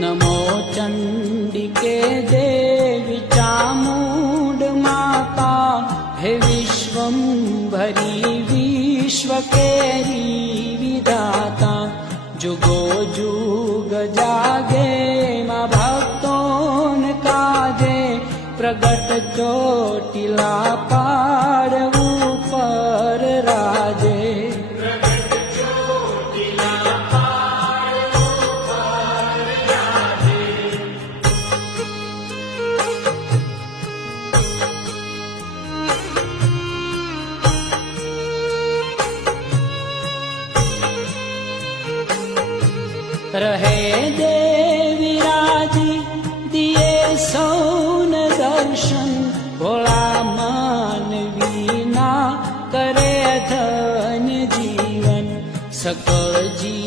नमो चंडिके देवी चामुंड माता, हे विश्वंभरी विश्वकेरी विधाता। जुगो जुग जागे मां भक्तों काजे, प्रगट चोटिला पहाड़ ऊपर राजे। रहे देवी राजी दिए सौन दर्शन, भोला मानवी ना करे धन्य जीवन। सकल जी